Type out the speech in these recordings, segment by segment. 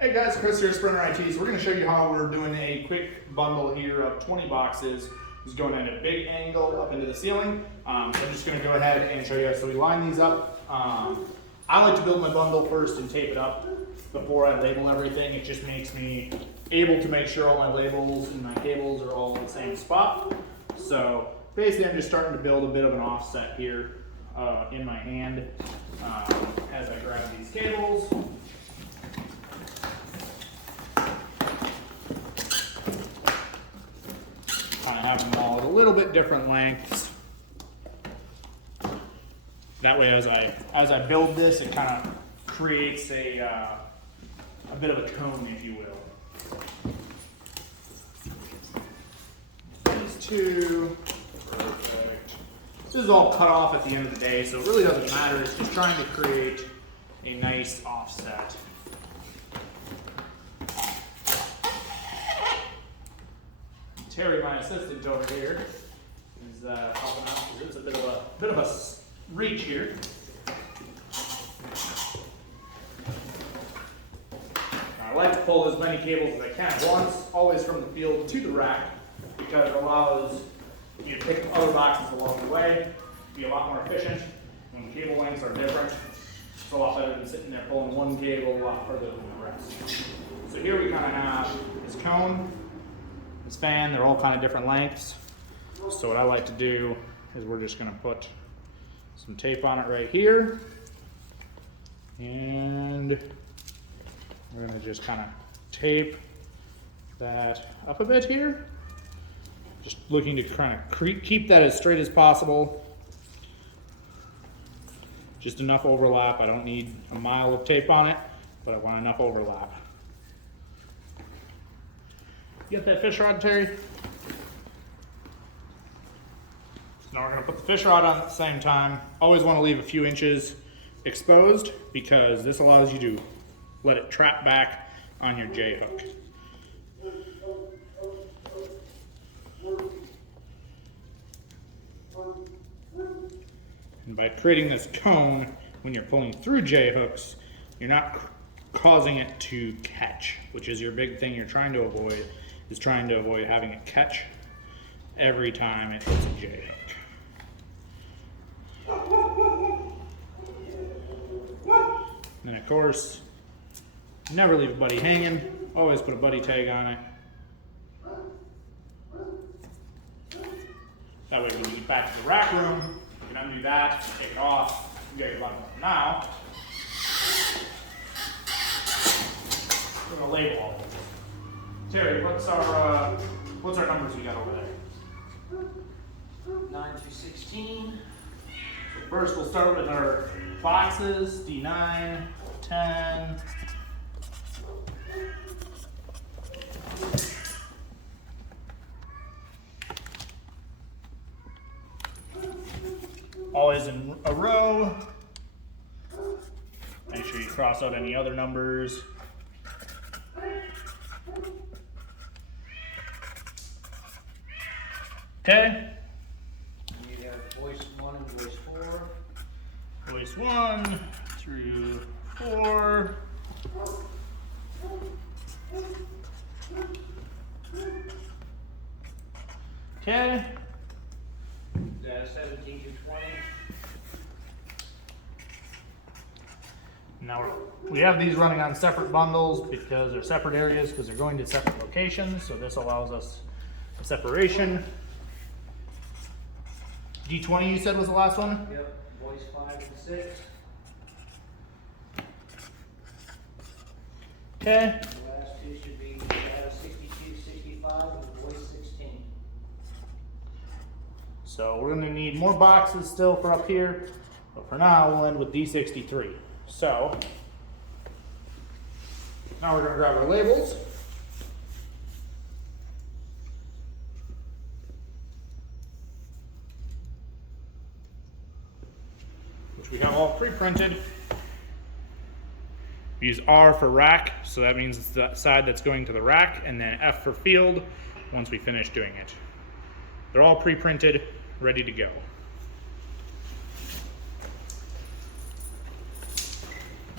Hey guys, Chris here, Sprinter IT. So we're going to show you how we're doing a quick bundle here of 20 boxes. It's going at a big angle up into the ceiling. So I'm just going to go ahead and show you. So we line these up. I like to build my bundle first and tape it up before I label everything. It just makes me able to make sure all my labels and my cables are all in the same spot. So basically I'm just starting to build a bit of an offset here in my hand as I grab these cables. Kind of have them all at a little bit different lengths. That way, as I build this, it kind of creates a bit of a cone, if you will. These two, perfect. This is all cut off at the end of the day, so it really doesn't matter. It's just trying to create a nice offset. Terry, my assistant over here, is helping out because it's a bit of a reach here. I like to pull as many cables as I can once, always from the field to the rack, because it allows you to pick other boxes along the way, be a lot more efficient. When cable lengths are different, it's a lot better than sitting there pulling one cable a lot further than the rest. So here we kind of have this cone, this fan, they're all kind of different lengths. So what I like to do is we're just going to put some tape on it right here. And we're going to just kind of tape that up a bit here. Just looking to kind of keep that as straight as possible. Just enough overlap. I don't need a mile of tape on it, but I want enough overlap. You got that fish rod, Terry? So now we're going to put the fish rod on at the same time. Always want to leave a few inches exposed because this allows you to let it trap back on your J-hook. And by creating this cone, when you're pulling through J-hooks, you're not causing it to catch, which is your big thing you're trying to avoid, is trying to avoid having it catch every time it hits a J-hook. And then of course, never leave a buddy hanging, always put a buddy tag on it. That way when you get back to the rack room, you can undo that, take it off, you got your button. Now, we're gonna label all of this. Terry, what's our numbers we got over there? 9 through 16. So first we'll start with our boxes, D9, 10. Always in a row. Make sure you cross out any other numbers. Okay. You have voice 1 and voice 4. Voice 1 through 4. Okay. Data 17 through 20. Now we have these running on separate bundles because they're separate areas because they're going to separate locations. So this allows us a separation. D20 you said was the last one? Yep. Voice 5 and 6. Okay. The last two should be data 62, 65, and voice 16. So we're going to need more boxes still for up here, but for now we'll end with D63. So now we're going to grab our labels. Which we have all pre-printed. We use R for rack, so that means it's the side that's going to the rack, and then F for field once we finish doing it. They're all pre-printed, ready to go.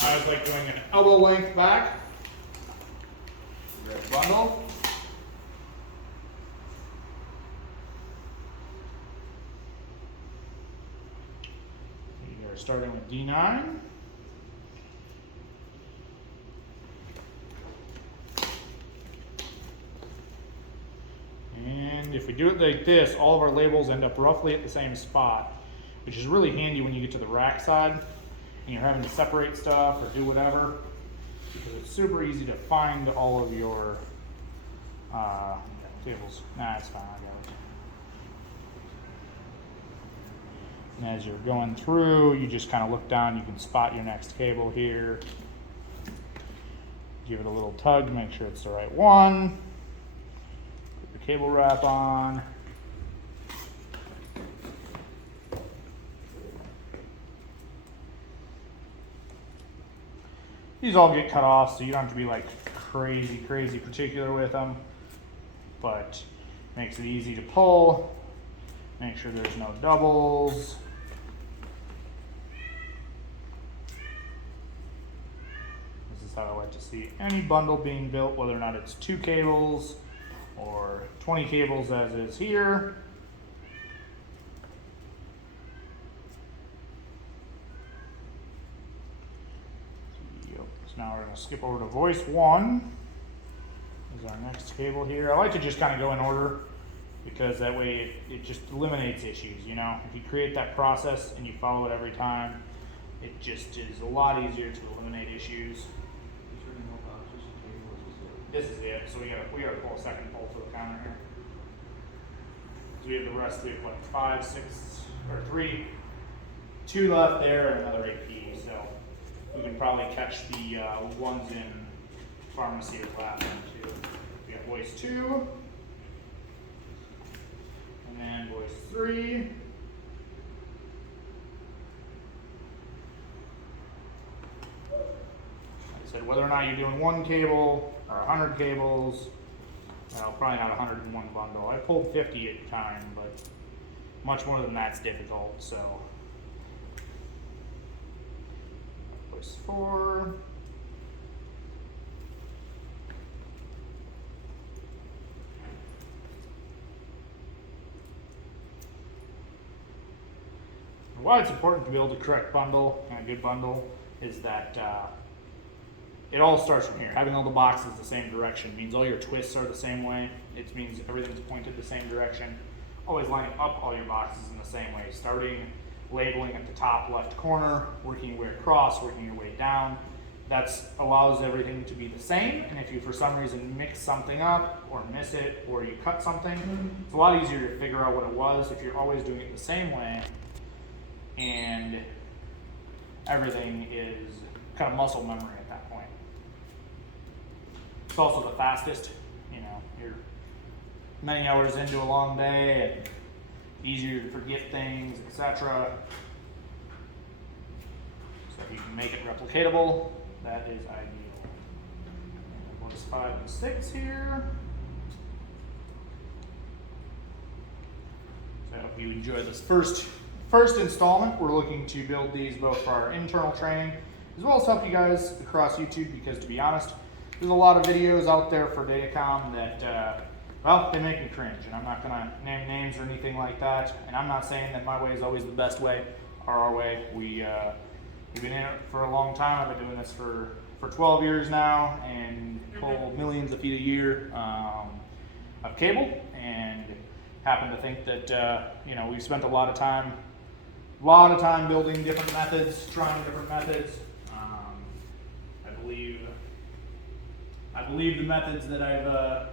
I always like doing an elbow length back. bundle. We are starting with D9. And if we do it like this, all of our labels end up roughly at the same spot, which is really handy when you get to the rack side and you're having to separate stuff or do whatever, because it's super easy to find all of your cables. Nah, it's fine, I got it. And as you're going through, you just kind of look down, you can spot your next cable here. Give it a little tug to make sure it's the right one. Put the cable wrap on. These all get cut off, so you don't have to be like crazy particular with them, but makes it easy to pull. Make sure there's no doubles. This is how I like to see any bundle being built, whether or not it's 2 cables or 20 cables as is here. Now we're going to skip over to voice 1 is our next cable here. I like to just kind of go in order because that way it just eliminates issues, you know. If you create that process and you follow it every time, it just is a lot easier to eliminate issues. This is it. So we got to pull a second pull to the counter here. So we have the rest, we have what, 5, 6, or 3, 2 left there and another AP. So we can probably catch the ones in pharmacy as last one too. We got voice 2, and then voice 3. Like I said, whether or not you're doing 1 cable or 100 cables, probably not 101 bundle. I pulled 50 at a time, but much more than that's difficult. So. Voice 4. Why it's important to be able to correct bundle and a good bundle is that it all starts from here. Having all the boxes the same direction means all your twists are the same way. It means everything's pointed the same direction. Always lining up all your boxes in the same way, starting labeling at the top left corner, working your way across, working your way down. That allows everything to be the same, and if you for some reason mix something up or miss it or you cut something, it's a lot easier to figure out what it was if you're always doing it the same way and everything is kind of muscle memory at that point. It's also the fastest, you know, you're many hours into a long day and easier to forget things, etc. So if you can make it replicatable, that is ideal. And voice 5 and 6 here. So I hope you enjoy this first installment. We're looking to build these both for our internal training as well as help you guys across YouTube, because to be honest, there's a lot of videos out there for Datacom that well, they make me cringe, and I'm not going to name names or anything like that. And I'm not saying that my way is always the best way or our way. We've been in it for a long time. I've been doing this for 12 years now and pull millions of feet a year of cable, and happen to think that you know, we've spent a lot of time building different methods, trying different methods. I believe the methods that I've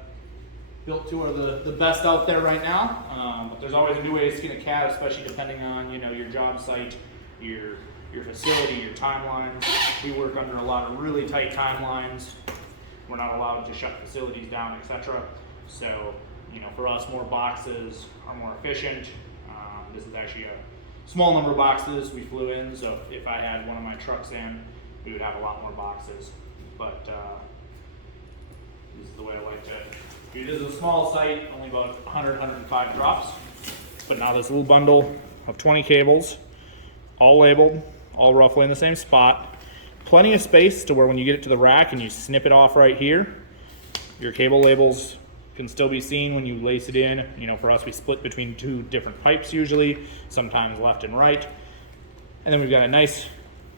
built to are the best out there right now, but there's always new ways to skin a cat, especially depending on, you know, your job site, your facility, your timelines. We work under a lot of really tight timelines. We're not allowed to shut facilities down, etc. So, you know, for us, more boxes are more efficient. This is actually a small number of boxes we flew in, so if I had one of my trucks in, we would have a lot more boxes. But this is the way I like to. It is a small site, only about 100, 105 drops. But now this little bundle of 20 cables, all labeled, all roughly in the same spot. Plenty of space to where when you get it to the rack and you snip it off right here, Your cable labels can still be seen when you lace it in. You know, for us, we split between 2 different pipes usually, sometimes left and right. And then we've got a nice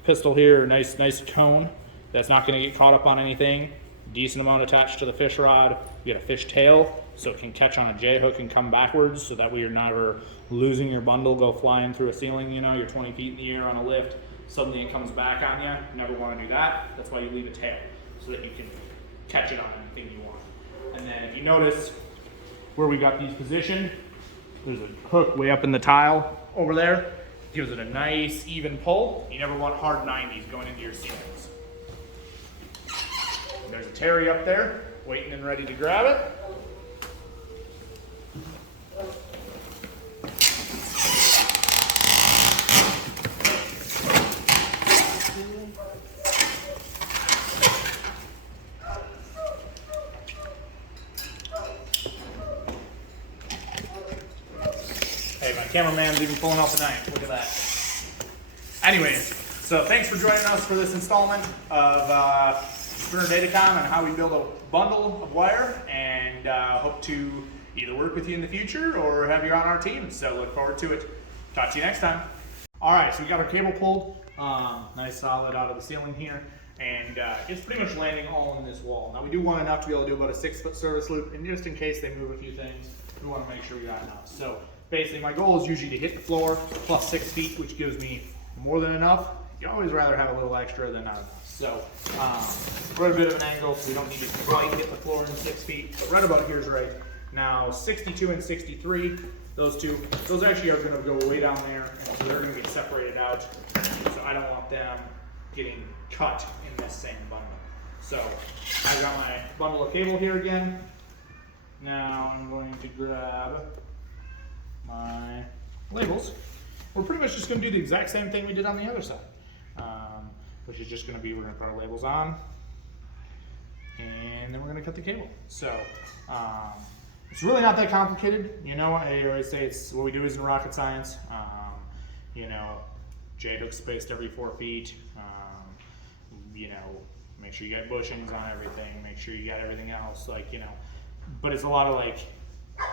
pistol here, nice cone that's not going to get caught up on anything. Decent amount attached to the fish rod. We got a fish tail, so it can catch on a J hook and come backwards, so that way you're never losing your bundle, go flying through a ceiling. You know, you're 20 feet in the air on a lift, suddenly it comes back on you. You never want to do that. That's why you leave a tail, so that you can catch it on anything you want. And then if you notice where we got these positioned, there's a hook way up in the tile over there. Gives it a nice even pull. You never want hard 90s going into your ceilings. There's a Terry up there, waiting and ready to grab it. Hey, my cameraman's even pulling out the knife. Look at that. Anyways, so thanks for joining us for this installment of Sprinter Datacom and how we build a bundle of wire, and hope to either work with you in the future or have you on our team. So look forward to it. Talk to you next time. All right, so we got our cable pulled, nice solid out of the ceiling here, and it's pretty much landing all in this wall. Now we do want enough to be able to do about a 6-foot service loop, and just in case they move a few things, we want to make sure we got enough. So basically my goal is usually to hit the floor plus 6 feet, which gives me more than enough. You always rather have a little extra than not enough. So we're at a bit of an angle, so we don't need to quite hit the floor in 6 feet, but right about here is right. Now 62 and 63, those actually are going to go way down there, and so they're going to get separated out. So I don't want them getting cut in this same bundle. So I've got my bundle of cable here again. Now I'm going to grab my labels. We're pretty much just going to do the exact same thing we did on the other side, which is just going to be, we're going to put our labels on, and then we're going to cut the cable. So it's really not that complicated. You know, I always say it's what we do isn't rocket science. You know, J hook spaced every 4 feet. You know, make sure you got bushings on everything. Make sure you got everything else. Like, you know, but it's a lot of like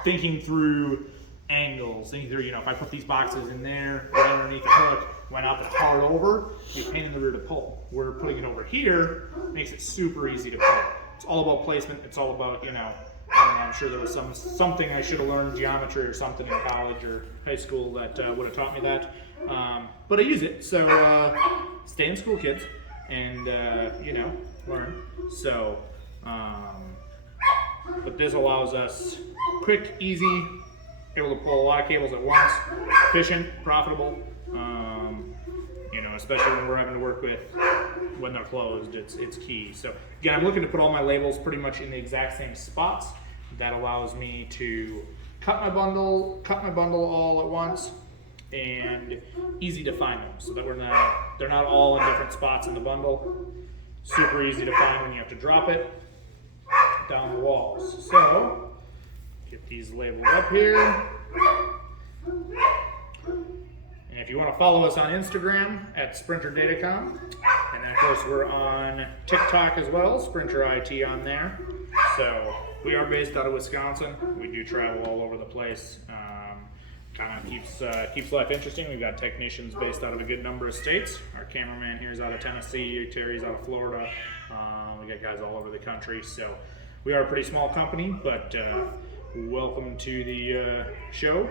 thinking through angles, thinking through, you know, if I put these boxes in there, right underneath the hook, went out the hard over, it'd be a pain in the rear to pull. We're putting it over here, makes it super easy to pull. It's all about placement. It's all about, you know, I don't know, I'm sure there was something I should have learned, geometry or something in college or high school that would have taught me that. But I use it, so stay in school, kids, and you know, learn. So, but this allows us quick, easy, able to pull a lot of cables at once, efficient, profitable. You know, especially when we're having to work with when they're closed, it's key. So again, I'm looking to put all my labels pretty much in the exact same spots. That allows me to cut my bundle all at once, and easy to find them, so that they're not all in different spots in the bundle. Super easy to find when you have to drop it down the walls. So get these labeled up here. And if you want to follow us on Instagram at Sprinter Datacom, and then of course we're on TikTok as well, Sprinter IT on there. So we are based out of Wisconsin. We do travel all over the place. Kind of keeps life interesting. We've got technicians based out of a good number of states. Our cameraman here is out of Tennessee. Terry's out of Florida. We got guys all over the country. So we are a pretty small company, but welcome to the show.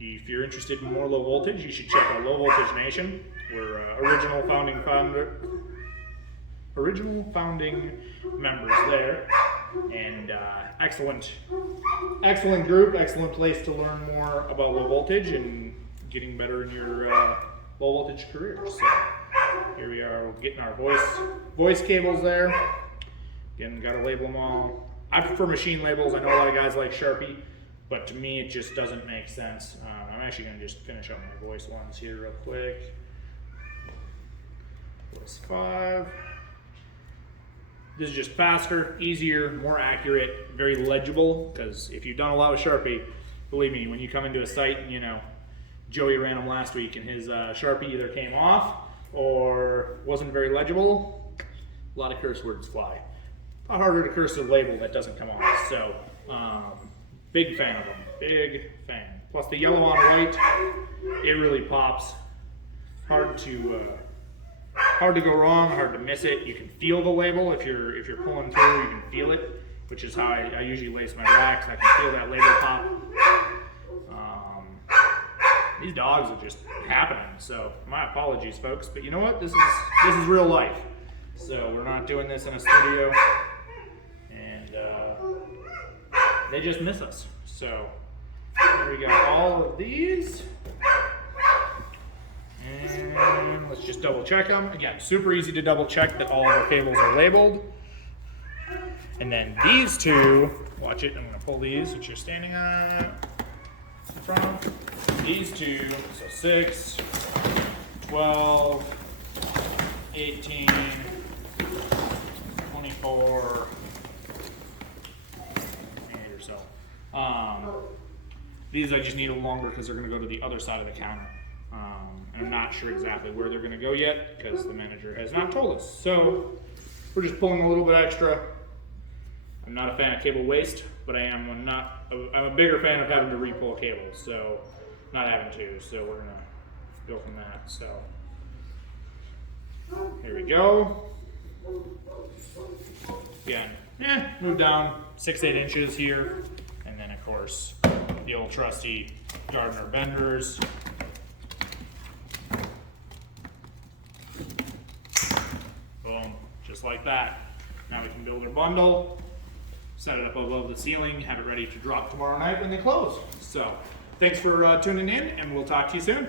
If you're interested in more low voltage, you should check out Low Voltage Nation. We're original founding members there, and excellent group, excellent place to learn more about low voltage and getting better in your low voltage career. So here we are, we're getting our voice cables there. Again, got to label them all. I prefer machine labels. I know a lot of guys like Sharpie, but to me it just doesn't make sense. I'm actually going to just finish up my voice ones here real quick. Voice 5. This is just faster, easier, more accurate, very legible, because if you've done a lot with Sharpie, believe me, when you come into a site and, you know, Joey ran them last week and his Sharpie either came off or wasn't very legible, a lot of curse words fly. a lot harder to cursive label that doesn't come off. So, big fan of them, big fan. Plus the yellow on white, it really pops. Hard to go wrong, hard to miss it. You can feel the label if you're pulling through. You can feel it, which is how I usually lace my racks. I can feel that label pop. These dogs are just happening. So my apologies, folks, but you know what? This is real life. So we're not doing this in a studio, and they just miss us. So there we got all of these. And let's just double check them. Again, super easy to double check that all of our cables are labeled. And then these two, watch it, I'm gonna pull these that you're standing on in front. These two, so 6, 12, 18, 24, 28 or so. These I just need a longer because they're gonna go to the other side of the counter. And I'm not sure exactly where they're going to go yet because the manager has not told us. So we're just pulling a little bit extra. I'm not a fan of cable waste, but I'm a bigger fan of having to re-pull cables, so not having to. So we're going to go from that. So here we go. Again, move down 6-8 inches here, and then of course the old trusty Gardner benders. Boom, just like that. Now we can build our bundle, set it up above the ceiling, have it ready to drop tomorrow night when they close. So, thanks for tuning in, and we'll talk to you soon.